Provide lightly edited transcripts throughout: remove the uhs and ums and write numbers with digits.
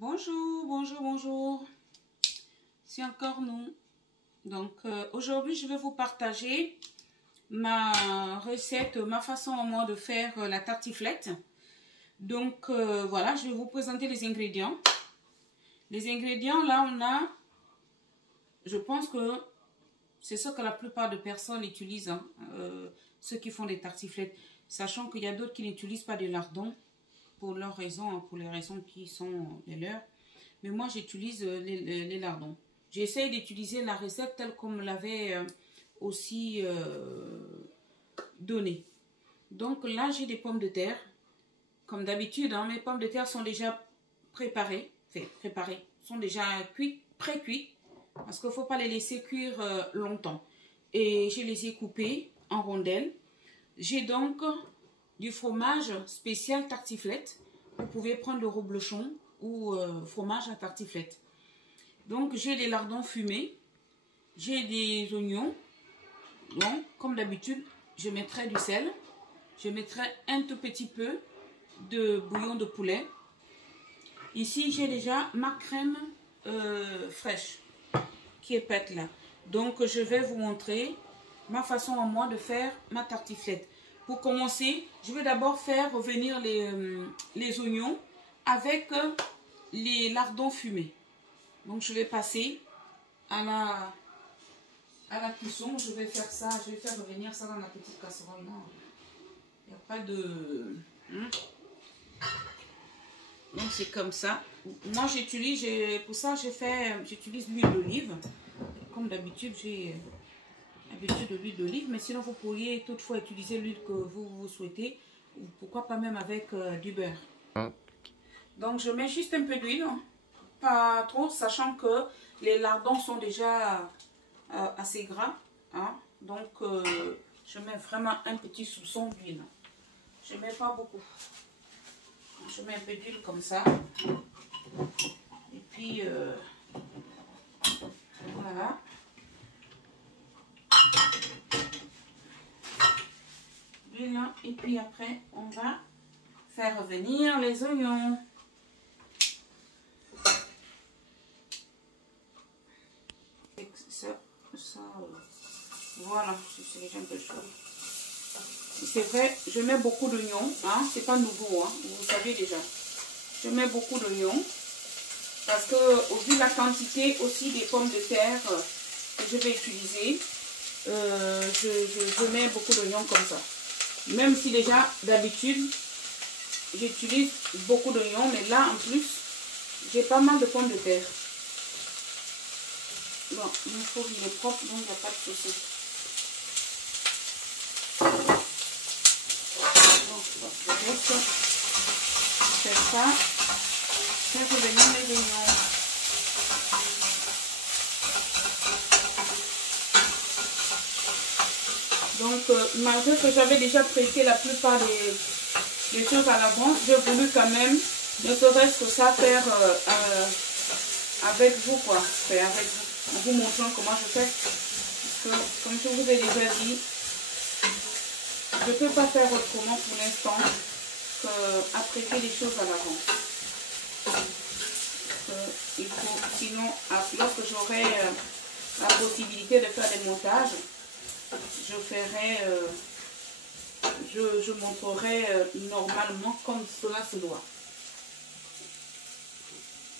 Bonjour, bonjour, bonjour. C'est encore nous. Donc aujourd'hui, je vais vous partager ma recette, ma façon à moi de faire la tartiflette. Donc voilà, je vais vous présenter les ingrédients. Les ingrédients, là, on a, je pense que c'est ce que la plupart de personnes utilisent, hein, ceux qui font des tartiflettes. Sachant qu'il y a d'autres qui n'utilisent pas de lardons pour leurs raisons, hein, pour les raisons qui sont les leurs. Mais moi, j'utilise les lardons. J'essaye d'utiliser la recette telle qu'on me l'avait aussi donnée. Donc là, j'ai des pommes de terre. Comme d'habitude, hein, mes pommes de terre sont déjà préparées. Sont déjà cuites, pré-cuites. Parce qu'il ne faut pas les laisser cuire longtemps. Et je les ai coupées en rondelles. J'ai donc du fromage spécial tartiflette. Vous pouvez prendre le reblochon ou fromage à tartiflette. Donc j'ai des lardons fumés. J'ai des oignons. Donc comme d'habitude, je mettrai du sel. Je mettrai un tout petit peu de bouillon de poulet. Ici j'ai déjà ma crème fraîche qui est faite là. Donc je vais vous montrer ma façon à moi de faire ma tartiflette. Pour commencer, je vais d'abord faire revenir les oignons avec les lardons fumés. Donc je vais passer à la cuisson. Je vais faire ça, je vais faire revenir ça dans la petite casserole. Non, il n'y a pas de... Donc c'est comme ça. Moi j'utilise, pour ça j'utilise l'huile d'olive. Comme d'habitude j'ai l'habitude de l'huile d'olive. Mais sinon vous pourriez toutefois utiliser l'huile que vous souhaitez. Ou pourquoi pas même avec du beurre. Donc je mets juste un peu d'huile. Pas trop, sachant que les lardons sont déjà assez gras. Hein. Donc je mets vraiment un petit soupçon d'huile. Je ne mets pas beaucoup. Je mets un peu d'huile comme ça. Et puis, voilà. L'huile, et puis après, on va faire revenir les oignons. Voilà, c'est déjà un peu chaud. C'est vrai, je mets beaucoup d'oignons, hein, c'est pas nouveau, hein, vous savez déjà. Je mets beaucoup d'oignons parce que au vu de la quantité aussi des pommes de terre que je vais utiliser, je mets beaucoup d'oignons comme ça. Même si déjà d'habitude j'utilise beaucoup d'oignons, mais là en plus j'ai pas mal de pommes de terre. Bon, il faut qu'il est propre, donc il n'y a pas de souci. Je laisse faire ça, faire revenir les oignons. Donc, malgré que j'avais déjà pressé la plupart des choses à l'avance, j'ai voulu quand même, ne serait-ce que ça, faire avec vous, quoi. Faire avec vous, en vous montrant comment je fais. Parce que, comme je vous ai déjà dit, je ne peux pas faire autrement pour l'instant qu'apprécier les choses à l'avance. Il faut, sinon, lorsque j'aurai la possibilité de faire des montages, je ferai, je montrerai normalement comme cela se doit.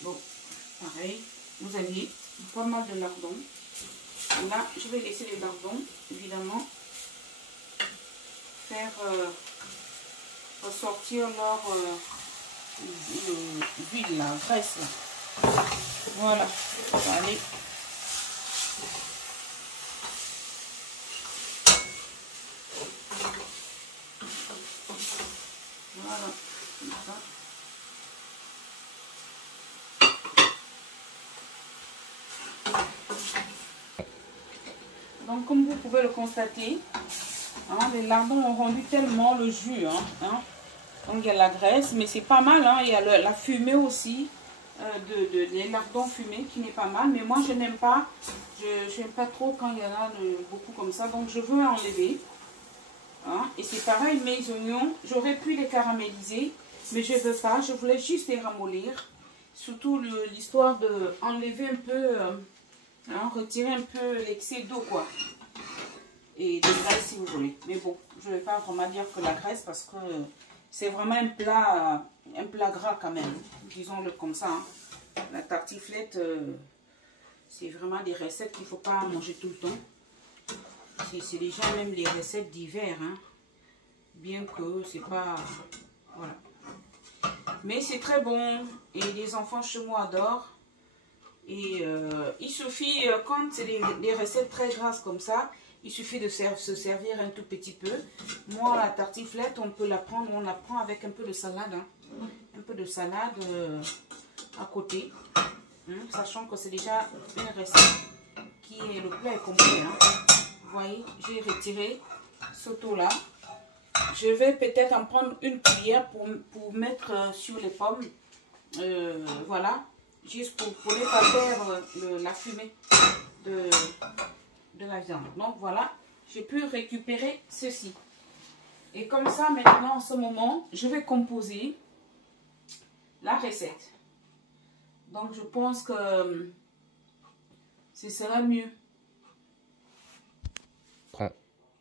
Bon, pareil, vous avez pas mal de lardons. Là, je vais laisser les lardons, évidemment, faire ressortir leur huile, la graisse. Voilà, ça va aller. Voilà, comme ça. Donc, comme vous pouvez le constater, hein, les lardons ont rendu tellement le jus. Hein. Donc, il y a la graisse, mais c'est pas mal. Hein. Il y a la fumée aussi, les lardons fumés qui n'est pas mal. Mais moi, je n'aime pas. Je n'aime pas trop quand il y en a beaucoup comme ça. Donc, je veux enlever. Hein. Et c'est pareil, mes oignons, j'aurais pu les caraméliser, mais je ne veux pas. Je voulais juste les ramollir. Surtout l'histoire de enlever un peu, retirer un peu l'excès d'eau, quoi. Et de graisse, si vous voulez. Mais bon, je ne vais pas vraiment dire que la graisse, parce que c'est vraiment un plat gras quand même. Disons-le comme ça. Hein. La tartiflette, c'est vraiment des recettes qu'il ne faut pas manger tout le temps. C'est déjà même les recettes d'hiver, hein. Bien que c'est pas... Voilà. Mais c'est très bon. Et les enfants chez moi adorent. Et il suffit, quand c'est des recettes très grasses comme ça, il suffit de se servir un tout petit peu. Moi, la tartiflette, on peut la prendre, on la prend avec un peu de salade. Hein. Un peu de salade à côté. Sachant que c'est déjà une recette qui est, le plat est complet. Hein. Vous voyez, j'ai retiré ce tout-là. Je vais peut-être en prendre une cuillère pour mettre sur les pommes. Voilà. Juste pour ne pas perdre la fumée de la viande. Donc voilà, j'ai pu récupérer ceci. Et comme ça, maintenant, en ce moment, je vais composer la recette. Donc je pense que ce sera mieux.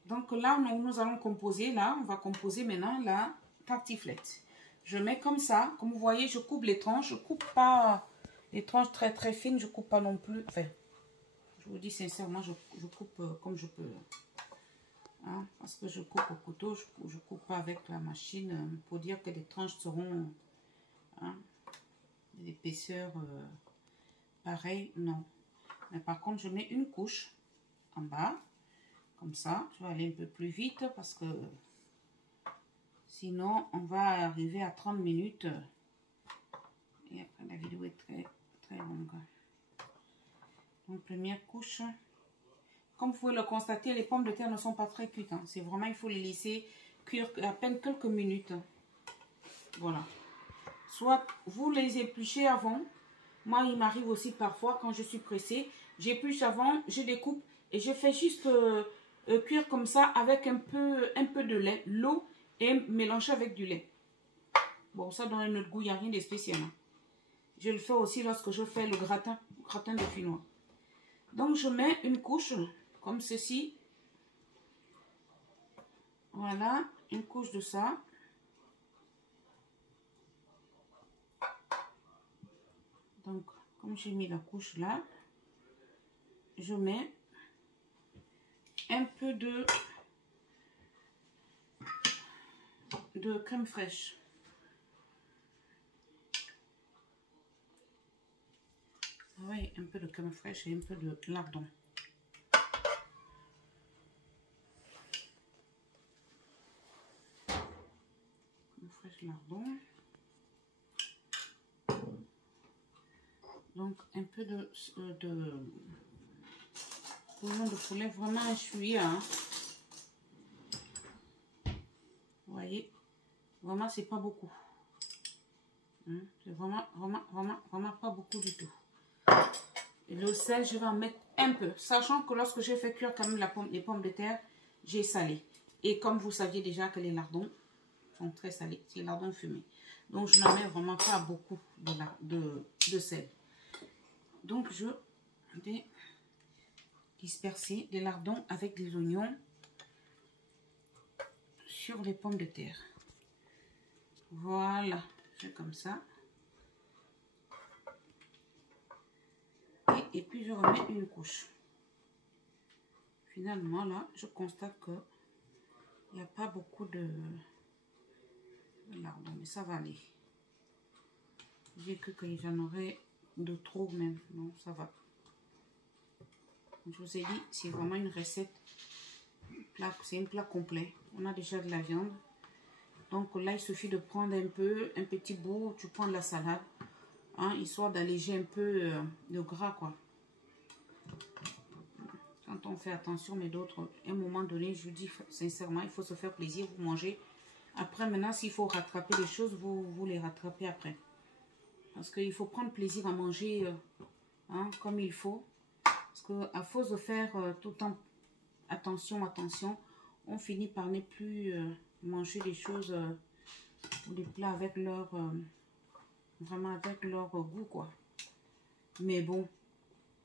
Donc là, nous allons composer, là, on va composer maintenant la tartiflette. Je mets comme ça, comme vous voyez, je coupe les tranches. Je coupe pas les tranches très très fines, je coupe pas non plus. Enfin, je vous dis sincèrement, je coupe comme je peux. Hein, parce que je coupe au couteau, je coupe pas avec la machine pour dire que les tranches seront d'épaisseur pareille, non. Mais par contre, je mets une couche en bas. Comme ça, je vais aller un peu plus vite parce que sinon, on va arriver à 30 minutes. Et après, la vidéo est très, très longue. Donc, première couche. Comme vous pouvez le constater, les pommes de terre ne sont pas très cuites. Hein. C'est vraiment, il faut les laisser cuire à peine quelques minutes. Voilà. Soit vous les épluchez avant. Moi, il m'arrive aussi parfois, quand je suis pressée, j'épluche avant, je découpe et je fais juste... cuire comme ça avec un peu de lait, l'eau et mélanger avec du lait. Bon, ça donne un autre goût, il n'y a rien de spécial. Hein. Je le fais aussi lorsque je fais le gratin de quinoa. Donc, je mets une couche comme ceci. Voilà, une couche de ça. Donc, comme j'ai mis la couche là, je mets un peu de crème fraîche. Oui, un peu de crème fraîche et un peu de lardon. Crème fraîche, lardon. Donc, un peu de bouillon de poulet vraiment essuyé. Hein. Vous voyez, vraiment, c'est pas beaucoup. C'est vraiment pas beaucoup du tout. Et le sel, je vais en mettre un peu. Sachant que lorsque j'ai fait cuire quand même les pommes de terre, j'ai salé. Et comme vous saviez déjà que les lardons sont très salés, c'est les lardons fumés. Donc, je n'en mets vraiment pas beaucoup de sel. Donc, je vais disperser les lardons avec des oignons sur les pommes de terre. Voilà, c'est comme ça. Et puis, je remets une couche. Finalement, là, je constate que il n'y a pas beaucoup de lardons, mais ça va aller. J'ai cru que j'en aurais de trop même. Non, ça va. Je vous ai dit, c'est vraiment une recette. C'est un plat complet. On a déjà de la viande. Donc là, il suffit de prendre un petit bout. Tu prends de la salade. Hein, histoire d'alléger un peu le gras, quoi. Quand on fait attention, mais d'autres, à un moment donné, je vous dis sincèrement, il faut se faire plaisir, vous mangez. Après, maintenant, s'il faut rattraper les choses, vous les rattrapez après. Parce qu'il faut prendre plaisir à manger comme il faut. Parce qu'à force de faire tout le temps attention, on finit par ne plus manger des choses ou des plats avec leur vraiment avec leur goût, quoi. Mais bon,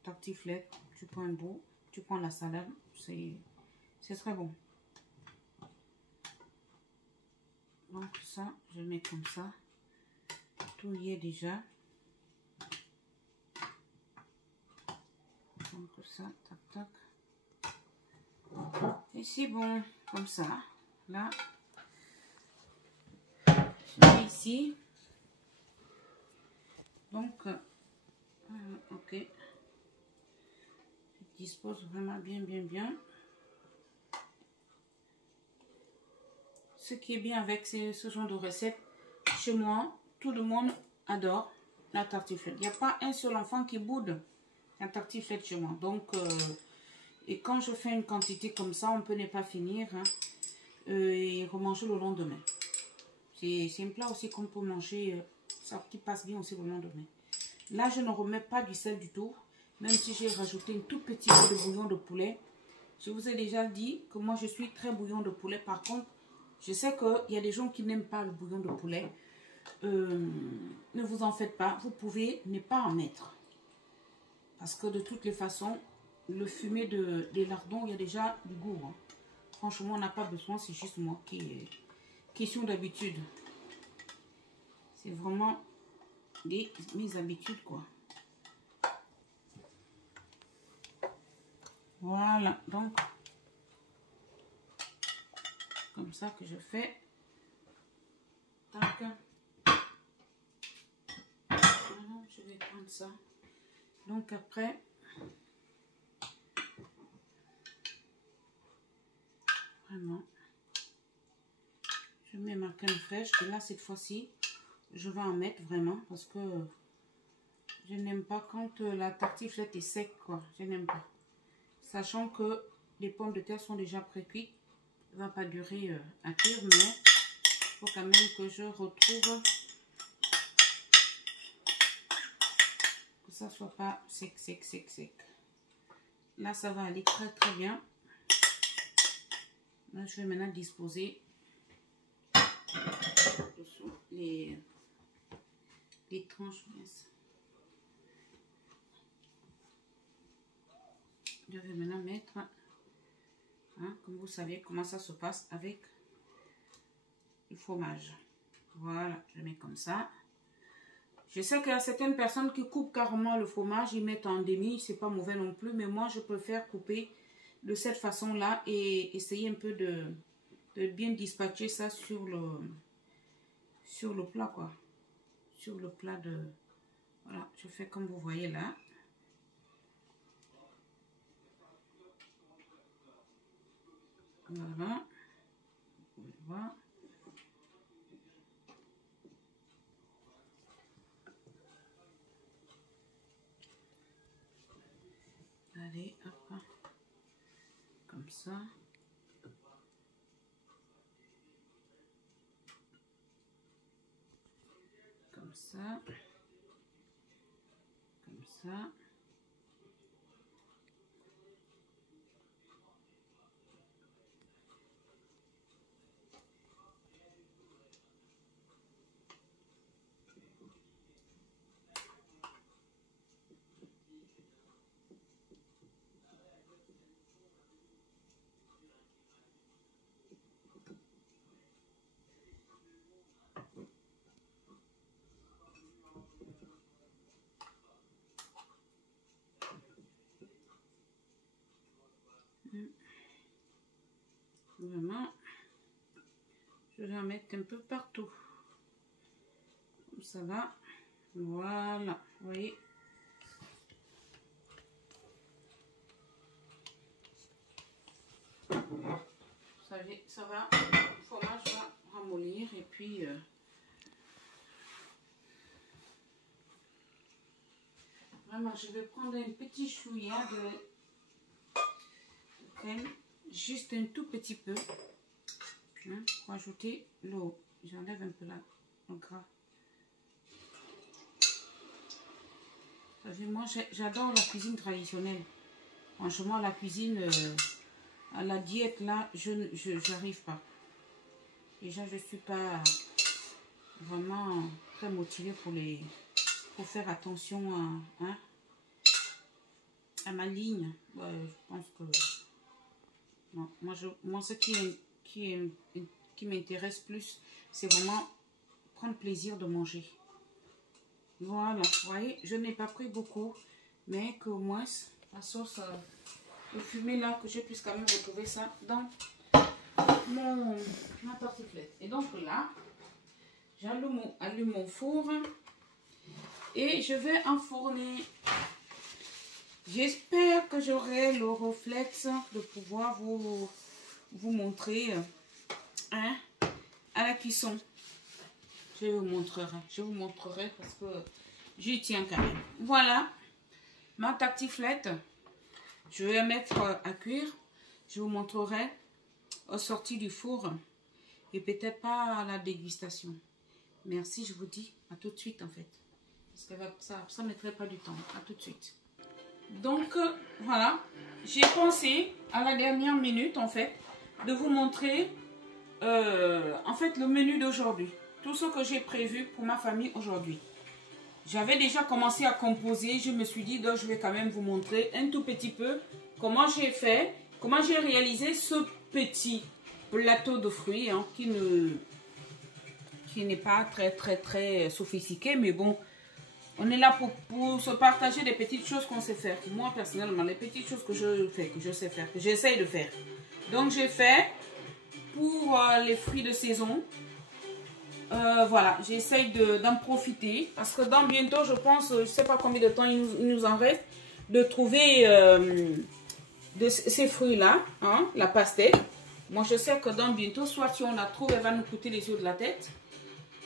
tartiflette, tu prends un bout, tu prends la salade, c'est très bon. Donc ça, je mets comme ça. Tout y est déjà. Donc ça, tac, tac. Et c'est bon, comme ça. Là, je mets ici. Donc, ok. Je dispose vraiment bien, bien, bien. Ce qui est bien avec ce genre de recette, chez moi, tout le monde adore la tartiflette. Il n'y a pas un seul enfant qui boude la tartiflette chez moi. Donc, et quand je fais une quantité comme ça, on peut ne pas finir hein, et remanger le lendemain. C'est un plat aussi qu'on peut manger, ça qui passe bien aussi le lendemain. Là, je ne remets pas du sel du tout, même si j'ai rajouté un tout petit peu de bouillon de poulet. Je vous ai déjà dit que moi, je suis très bouillon de poulet. Par contre, je sais qu'il y a des gens qui n'aiment pas le bouillon de poulet. Ne vous en faites pas. Vous pouvez ne pas en mettre. Parce que de toutes les façons, le fumet des lardons, il y a déjà du goût. Hein. Franchement, on n'a pas besoin. C'est juste moi qui est question d'habitude. C'est vraiment mes habitudes, quoi. Voilà. Donc, comme ça que je fais. Tac. Voilà, je vais prendre ça. Donc après, vraiment, je mets ma crème fraîche. Et là, cette fois-ci, je vais en mettre vraiment parce que je n'aime pas quand la tartiflette est sec, quoi. Je n'aime pas. Sachant que les pommes de terre sont déjà pré-cuites. Ça ne va pas durer à cuire, mais il faut quand même que je retrouve que ça soit pas sec, sec, sec, sec. Là, ça va aller très, très bien. Là, je vais maintenant disposer les tranches minces. Je vais maintenant mettre, hein, comme vous savez comment ça se passe avec le fromage. Voilà, je mets comme ça. Je sais qu'il y a certaines personnes qui coupent carrément le fromage, ils mettent en demi, c'est pas mauvais non plus, mais moi je préfère couper de cette façon-là et essayer un peu de bien dispatcher ça sur le plat, quoi. Sur le plat de... Voilà, je fais comme vous voyez là. Voilà. Voilà. Allez, hop. Comme ça. Comme ça. Comme ça. Vraiment, je vais en mettre un peu partout. Comme ça va. Voilà, vous voyez. Ça va, le fromage va ramollir et puis vraiment je vais prendre un petit chouïa de crème, juste un tout petit peu, hein, pour ajouter l'eau. J'enlève un peu là, le gras. Vous savez, moi j'adore la cuisine traditionnelle. Franchement, la cuisine à la diète là, je n'arrive pas. Déjà, je suis pas vraiment très motivée pour faire attention à ma ligne. Ouais, je pense que non, moi ce qui m'intéresse plus, c'est vraiment prendre plaisir de manger. Voilà, vous voyez, je n'ai pas pris beaucoup, mais qu'au moins la sauce, le fumé là, que je puisse quand même retrouver ça dans ma tartiflette. Et donc là, j'allume mon four et je vais enfourner. J'espère que j'aurai le réflexe de pouvoir vous montrer à la cuisson. Je vous montrerai parce que j'y tiens quand même. Voilà ma tartiflette. Je vais la mettre à cuire. Je vous montrerai au sorti du four et peut-être pas à la dégustation. Merci, je vous dis à tout de suite en fait. Parce que ça ne mettrait pas du temps. À tout de suite. Donc voilà, j'ai pensé à la dernière minute en fait de vous montrer en fait le menu d'aujourd'hui. Tout ce que j'ai prévu pour ma famille aujourd'hui. J'avais déjà commencé à composer. Je me suis dit, donc, je vais quand même vous montrer un tout petit peu comment j'ai fait, comment j'ai réalisé ce petit plateau de fruits hein, qui n'est pas très sophistiqué. Mais bon, on est là pour se partager des petites choses qu'on sait faire. Moi, personnellement, les petites choses que je fais, que je sais faire, que j'essaye de faire. Donc, j'ai fait pour les fruits de saison. Voilà, j'essaye d'en profiter parce que dans bientôt, je pense, je ne sais pas combien de temps il nous en reste, de trouver ces fruits-là, hein, la pastèque. Moi, je sais que dans bientôt, soit si on la trouve, elle va nous coûter les yeux de la tête.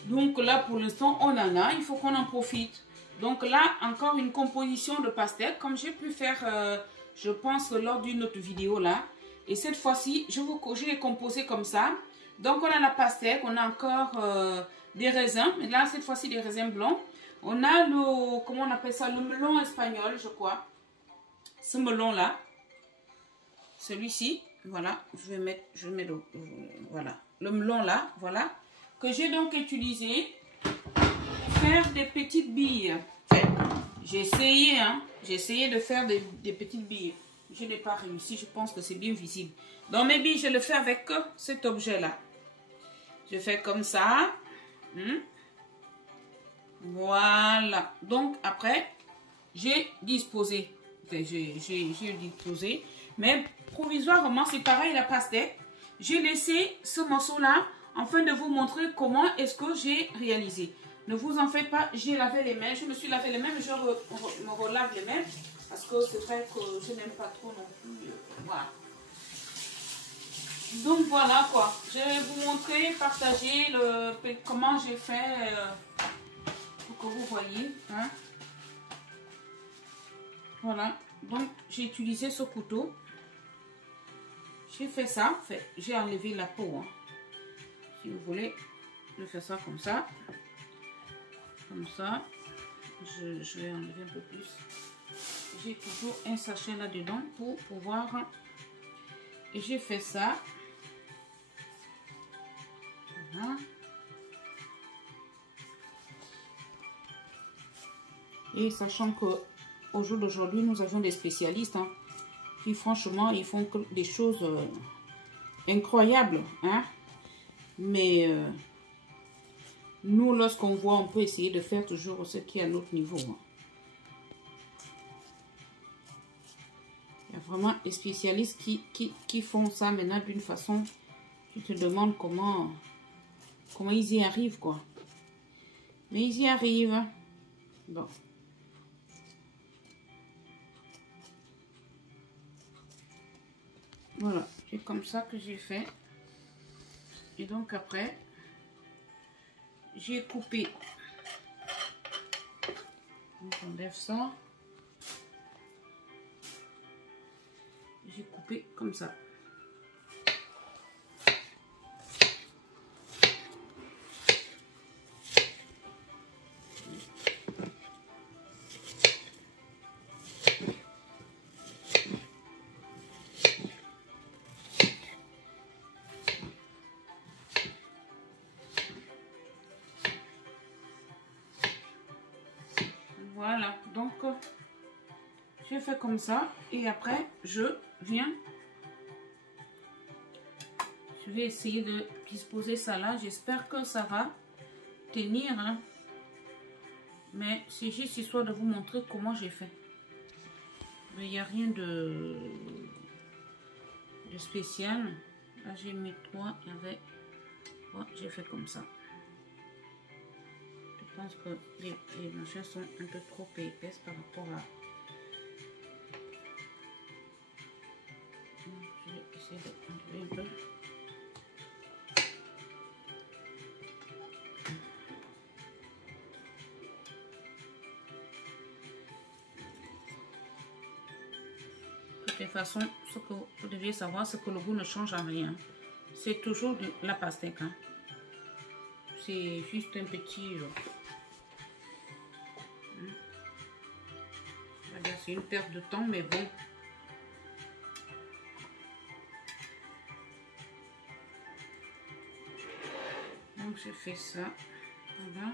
Donc là, pour l'instant, on en a, il faut qu'on en profite. Donc là, encore une composition de pastèque, comme j'ai pu faire, je pense, lors d'une autre vidéo là. Et cette fois-ci, je l'ai composé comme ça. Donc, on a la pastèque, on a encore des raisins. Mais là, cette fois-ci, des raisins blancs. On a le, comment on appelle ça, le melon espagnol, je crois. Ce melon-là. Celui-ci, voilà. Je vais mettre voilà. Le melon-là, voilà. Que j'ai donc utilisé pour faire des petites billes. Enfin, j'ai essayé, hein. J'ai essayé de faire des petites billes. Je n'ai pas réussi, je pense que c'est bien visible. Dans mes billes, je le fais avec cet objet-là. Je fais comme ça. Voilà. Donc, après, j'ai disposé. Enfin, j'ai disposé. Mais provisoirement, c'est pareil, la pastèque. J'ai laissé ce morceau-là afin de vous montrer comment est-ce que j'ai réalisé. Ne vous en faites pas, j'ai lavé les mains. Je me suis lavé les mains, mais je me relave les mains. Parce que c'est vrai que je n'aime pas trop non plus. Voilà. Donc voilà quoi, je vais vous montrer, partager comment j'ai fait pour que vous voyez. Hein. Voilà, donc j'ai utilisé ce couteau. J'ai fait ça, enfin, j'ai enlevé la peau. Hein. Si vous voulez, je fais ça comme ça. Comme ça, je vais enlever un peu plus. J'ai toujours un sachet là-dedans pour pouvoir... Et j'ai fait ça. Voilà. Et sachant que au jour d'aujourd'hui, nous avons des spécialistes hein, qui franchement, ils font des choses incroyables. Hein? Mais nous, lorsqu'on voit, on peut essayer de faire toujours ce qui est à notre niveau. Hein. Il y a vraiment des spécialistes qui font ça maintenant d'une façon, tu te demandes comment ils y arrivent, quoi. Mais ils y arrivent. Bon. Voilà, c'est comme ça que j'ai fait. Et donc après, j'ai coupé. Donc on enlève ça. J'ai coupé comme ça. donc je fais comme ça et après je viens, je vais essayer de disposer ça là. J'espère que ça va tenir, hein. Mais c'est juste histoire de vous montrer comment j'ai fait. Mais il n'y a rien de spécial. Là j'ai mis 3 avec, bon, j'ai fait comme ça. Je pense que les machins sont un peu trop épaisses par rapport à... Je vais essayer d'enlever un peu. De toute façon, ce que vous deviez savoir, c'est que le goût ne change en rien. C'est toujours de la pastèque, hein. C'est juste un petit... c'est une perte de temps, mais bon. Donc j'ai fait ça. Voilà.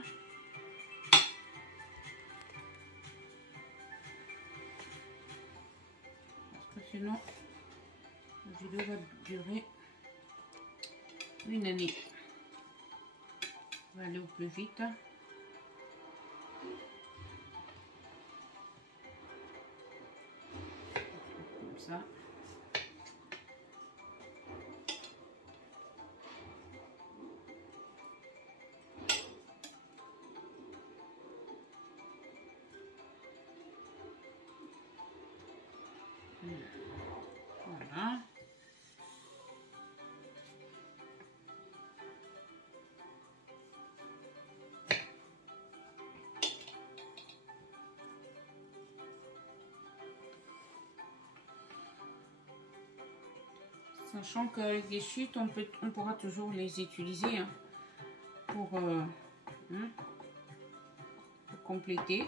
Parce que sinon, la vidéo va durer une année. On va aller au plus vite. Comme ça. Voilà. Sachant qu'avec des chutes, on pourra toujours les utiliser, hein, pour compléter.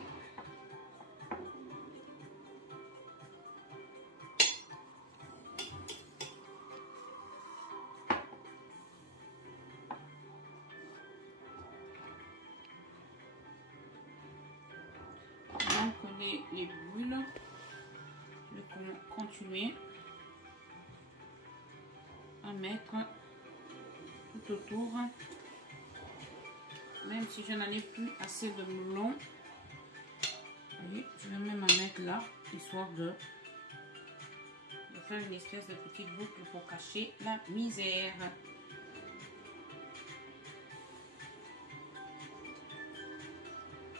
Donc les bulles, je vais continuer à mettre tout autour, même si je n'en ai plus assez de melon. Oui, je vais même en mettre là, histoire de faire une espèce de petite boucle pour cacher la misère.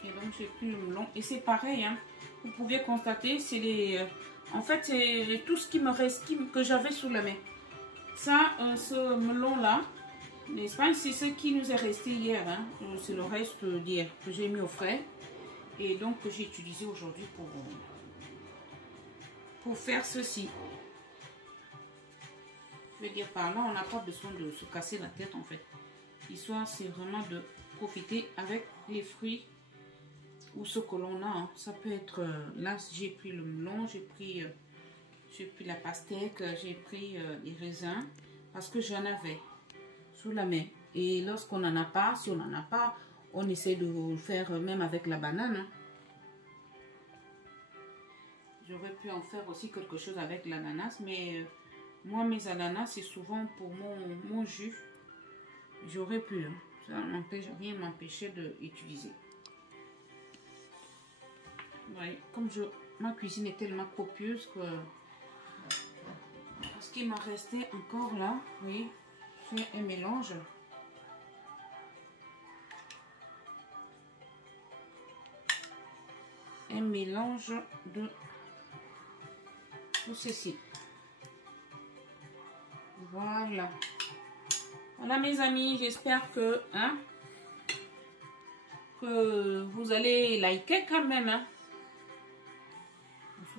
Et donc j'ai pris le melon et c'est pareil, hein, vous pouvez constater, c'est les en fait c'est tout ce qui me reste, que j'avais sous la main. Ça, ce melon là, n'est-ce pas, c'est ce qui nous est resté hier, hein. C'est le reste d'hier que j'ai mis au frais et donc que j'ai utilisé aujourd'hui pour faire ceci. Je veux dire par là, on n'a pas besoin de se casser la tête en fait. L'histoire c'est vraiment de profiter avec les fruits ou ce que l'on a, hein. Ça peut être, là j'ai pris le melon, j'ai pris la pastèque, j'ai pris les raisins parce que j'en avais sous la main. Et lorsqu'on n'en a pas, si on n'en a pas, on essaie de faire même avec la banane, hein. J'aurais pu en faire aussi quelque chose avec l'ananas, mais moi mes ananas c'est souvent pour mon jus. J'aurais pu, hein. Ça n'empêche rien m'empêcher de l'utiliser. Ouais, comme ma cuisine est tellement copieuse que ce qui m'a resté encore là, oui, c'est un mélange. Un mélange de tout ceci. Voilà. Voilà mes amis, j'espère que, hein, que vous allez liker quand même, hein.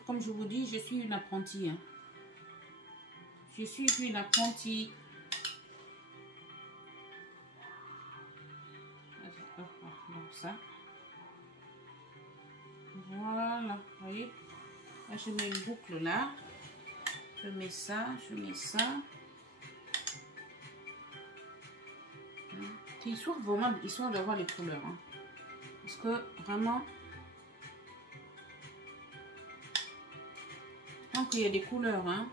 Comme je vous dis, je suis une apprentie, hein. Je suis une apprentie. Donc ça. Voilà, vous voyez. Là, je mets une boucle là. Je mets ça, je mets ça. C'est histoire vraiment, histoire d'avoir les couleurs, hein. Parce que vraiment, Tant qu'il y a des couleurs, hein.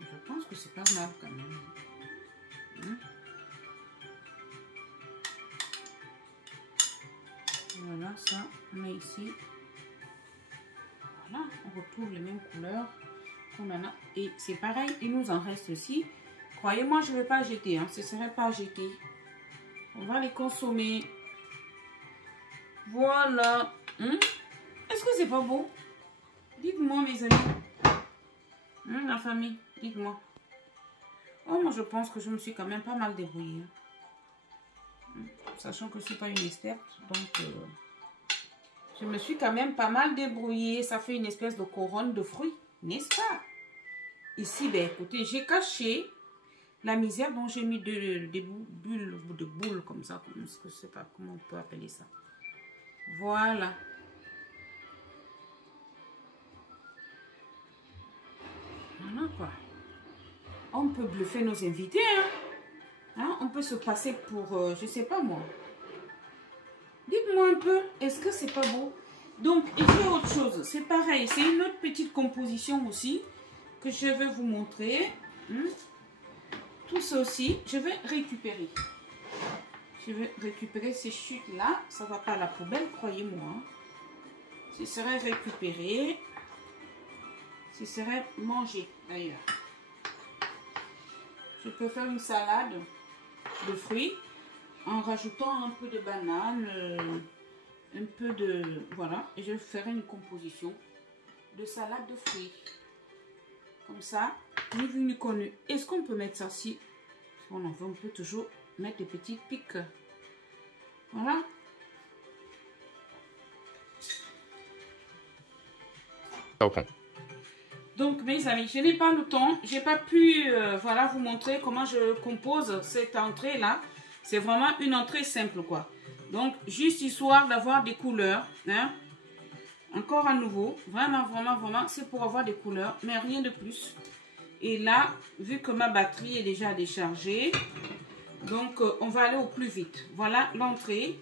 Je pense que c'est pas mal quand même. Voilà, ça, on a ici. Voilà, on retrouve les mêmes couleurs qu'on en a. Et c'est pareil, il nous en reste aussi. Croyez-moi, je ne vais pas jeter, hein. Ce ne serait pas jeter. On va les consommer. Voilà. Est-ce que c'est pas beau? Dites-moi, mes amis. La famille, dites-moi. Oh, moi, je pense que je me suis quand même pas mal débrouillée. Sachant que je ne suis pas une experte. Donc, je me suis quand même pas mal débrouillée. Ça fait une espèce de couronne de fruits, n'est-ce pas? Ici, ben, écoutez, j'ai caché la misère dont j'ai mis des boules comme ça. Je ne sais pas comment on peut appeler ça. Voilà. Voilà quoi. On peut bluffer nos invités. Hein? On peut se passer pour, je sais pas moi. Dites-moi un peu, est-ce que c'est pas beau? Donc, il y a autre chose. C'est pareil, c'est une autre petite composition aussi que je vais vous montrer. Tout ça aussi, je vais récupérer. Je vais récupérer ces chutes-là. Ça ne va pas à la poubelle, croyez-moi. Ce serait récupéré. Ce serait mangé, d'ailleurs. Je peux faire une salade de fruits en rajoutant un peu de banane, un peu de... Voilà. Et je ferai une composition de salade de fruits. Comme ça, ni vu ni connu. Est-ce qu'on peut mettre ça si on en veut? On peut toujours mettre des petites piques. Voilà. Okay. Donc, mes amis, je n'ai pas le temps. Je n'ai pas pu voilà, vous montrer comment je compose cette entrée-là. C'est vraiment une entrée simple, quoi. Donc, juste histoire d'avoir des couleurs. Hein. Encore à nouveau, vraiment, c'est pour avoir des couleurs, mais rien de plus. Et là, vu que ma batterie est déjà déchargée, donc on va aller au plus vite. Voilà l'entrée.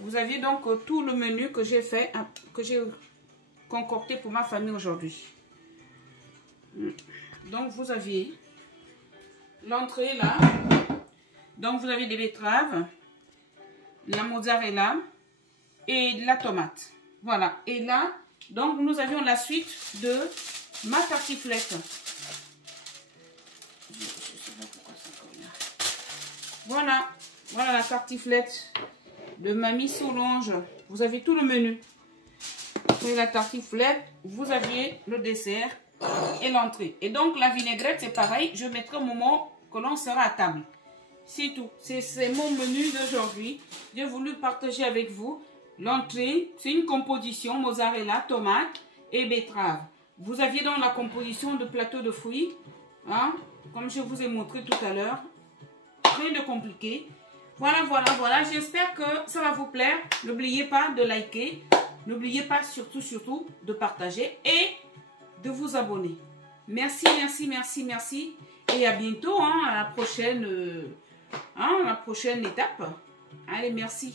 Vous avez donc tout le menu que j'ai fait, que j'ai concocté pour ma famille aujourd'hui. Donc vous aviez l'entrée là. Donc vous avez des betteraves, la mozzarella et la tomate. Voilà. Et là, donc nous avions la suite de ma tartiflette. Je sais pas pourquoi c'est comme là. Voilà. Voilà la tartiflette de Mamie Solange. Vous avez tout le menu. Après la tartiflette, vous aviez le dessert et l'entrée. Et donc la vinaigrette, c'est pareil. Je mettrai au moment que l'on sera à table. C'est tout. C'est mon menu d'aujourd'hui. J'ai voulu partager avec vous. L'entrée, c'est une composition mozzarella, tomate et betterave. Vous aviez donc la composition de plateau de fruits, hein, comme je vous ai montré tout à l'heure. Rien de compliqué. Voilà. J'espère que ça va vous plaire. N'oubliez pas de liker. N'oubliez pas surtout de partager et de vous abonner. Merci. Et à bientôt, hein, à la prochaine étape. Allez, merci.